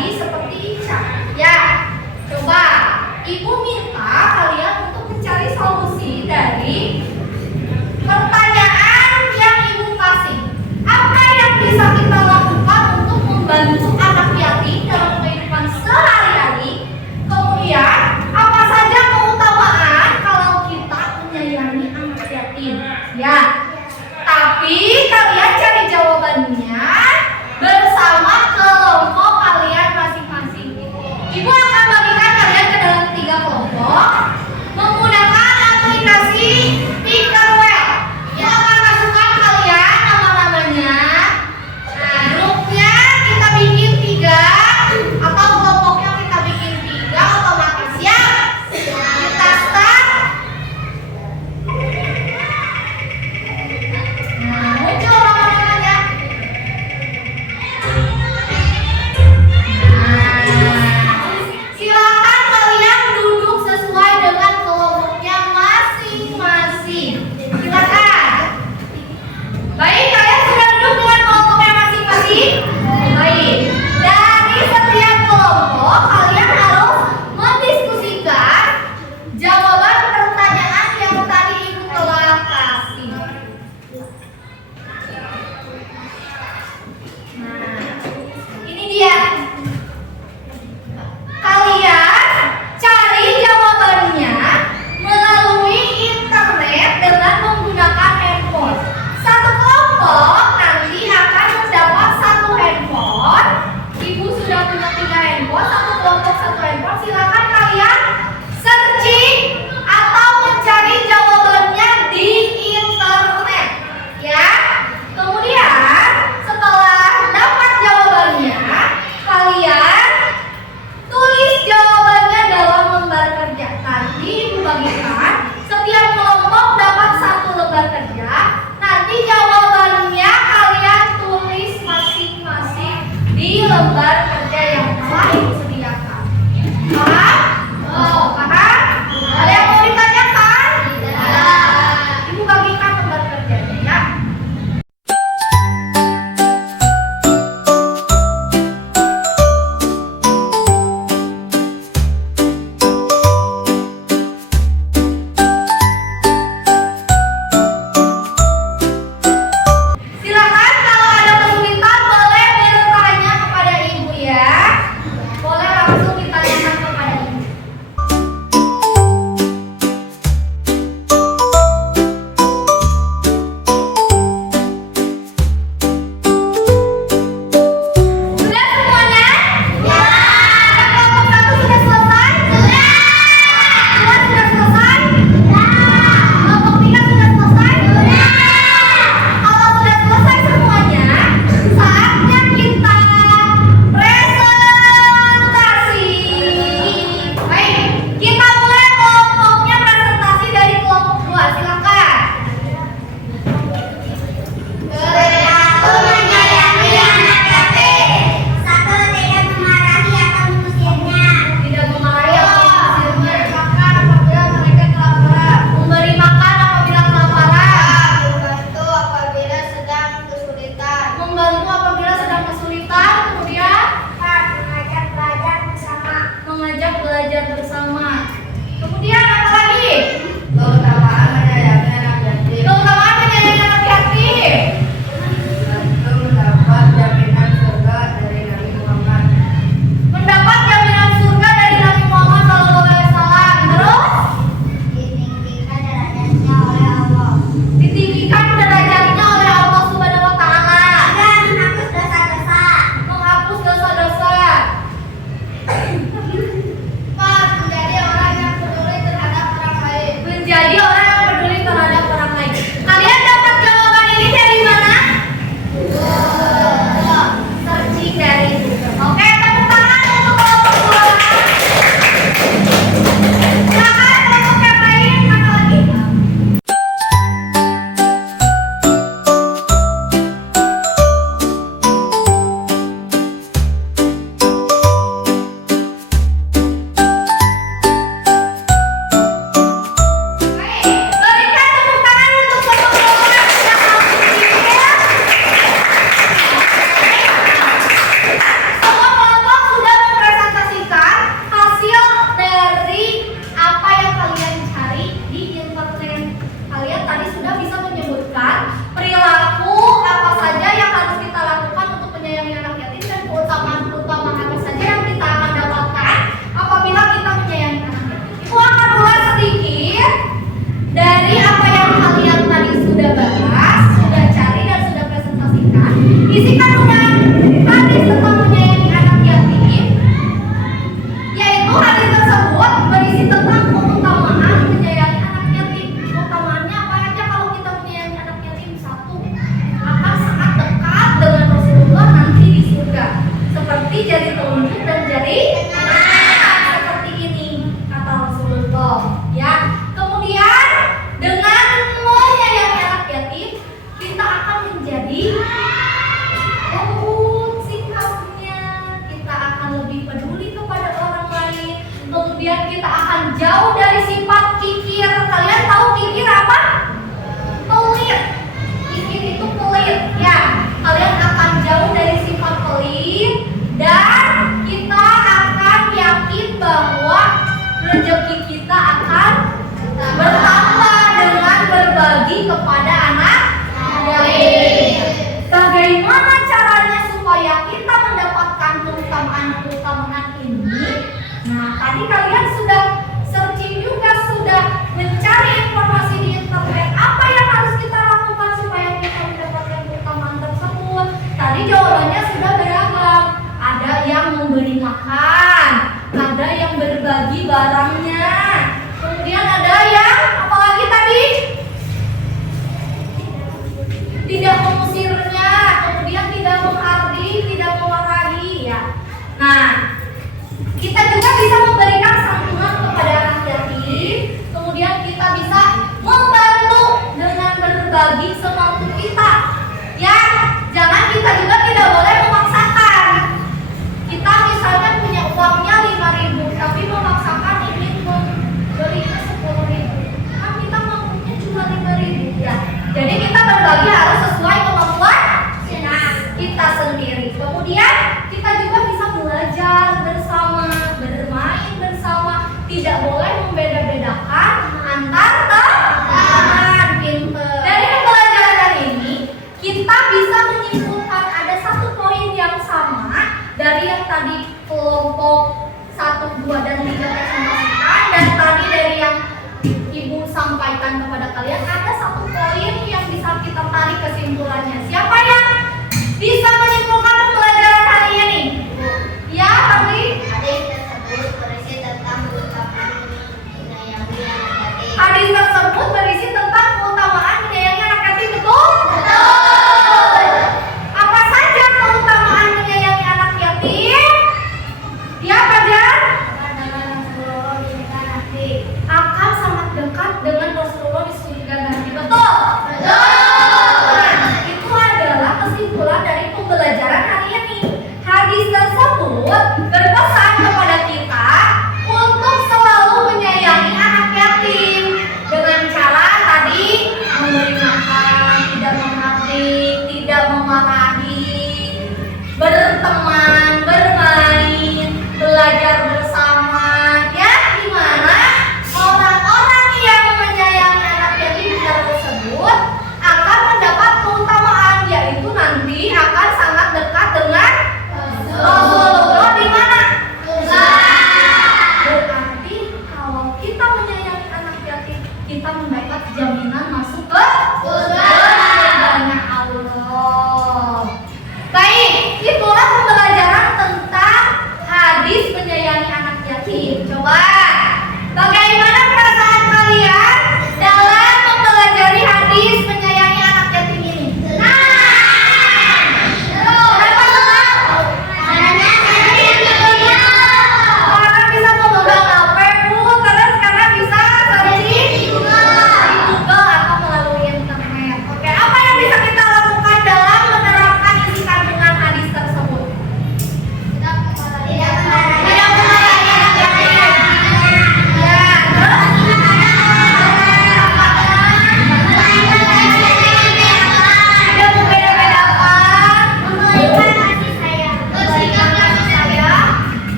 tadi seperti Ica. Ya, coba Ibu minta kalian untuk mencari solusi dari pertanyaan yang Ibu kasih. Apa yang bisa kita lakukan untuk membantu anak yatim dalam kehidupan sehari-hari? Kemudian, apa saja keutamaan kalau kita menyayangi anak yatim? Ya, tapi kalian cari jawabannya bersama kelompok kalian masing-masing. Ibu akan bagikan kalian ke dalam 3 kelompok menggunakan aplikasi Tinkerwell. Ibu akan masukkan kalian nama-namanya. Nah, grupnya kita bikin 3 atau kelompoknya kita bikin 3 otomatis ya. Kita start. Nah, muncul nama-namanya. Silakan kalian duduk sesuai dengan kelompoknya masing-masing. Silakan. Baik, kalian sudah duduk dengan kelompoknya masing-masing? Baik. Dari setiap kelompok kalian harus mendiskusikan jawaban pertanyaan yang tadi Ibu telah kasih. Nah, ini dia. Kalian cari jawabannya melalui internet dengan menggunakan handphone. Satu kelompok nanti akan mendapat 1 handphone. Ibu sudah punya 3 handphone, satu kelompok 1 handphone. Silakan kalian searching atau mencari jawabannya di internet, ya. Kemudian setelah dapat jawabannya, kalian tulis jawabannya dalam lembar kerja. Nanti Ibu bagikan, setiap kelompok dapat 1 lembar kerja. Nanti jawabannya kalian tulis masing-masing di lembar kerja yang telah Ibu sediakan. Paham? Oh, paham? Ada yang mau ditanyakan? Tidak. Ibu bagikan lembar kerjanya ya. Silakan kalau ada kesulitan boleh bertanya kepada Ibu Pasti kalian sudah searching juga, sudah mencari informasi di internet. Apa yang harus kita lakukan supaya kita mendapatkan keutamaan tersebut? Tadi jawabannya sudah beragam. Ada yang memberi makan, ada yang berbagi barangnya, kemudian ada yang apalagi tadi? Tidak mengusirnya, kemudian tidak menghardi, tidak memarahi ya. Nah, kita juga bisa memberikan santunan kepada anak yatim, kemudian kita bisa membantu dengan berbagi semampu kita. Ya, jangan kita juga tidak boleh memaksakan. Kita misalnya punya uangnya 5.000, tapi memaksakan ingin membelinya 10.000. Kan kita mampunya cuma 5.000 ya. Jadi kita berbagi harus sesuai kemampuan kita sendiri. Kemudian kita juga bisa belajar bersama, bermain bersama, tidak boleh membeda-bedakan antar teman. Pinter. Dari pembelajaran hari ini kita bisa menyimpulkan ada satu poin yang sama dari yang tadi kelompok 1, 2, dan 3 presentasikan, dan tadi dari yang Ibu sampaikan kepada kalian, ada satu poin yang bisa kita tarik kesimpulannya. Siapa yang bisa menyimpulkan pembelajaran hari ini? Ya, Fadli? Hadis tersebut berisi tentang keutamaan menyayangi anak yatim. Hadis tersebut berisi tentang keutamaan menyayangi anak yatim, betul? Betul. Apa saja keutamaan menyayangi anak yatim? Ya, Fajar? Akan sangat dekat dengan Rasulullah di surga nanti, betul? Nah, itu adalah kesimpulan dari pembelajaran hari ini. Hadis tersebut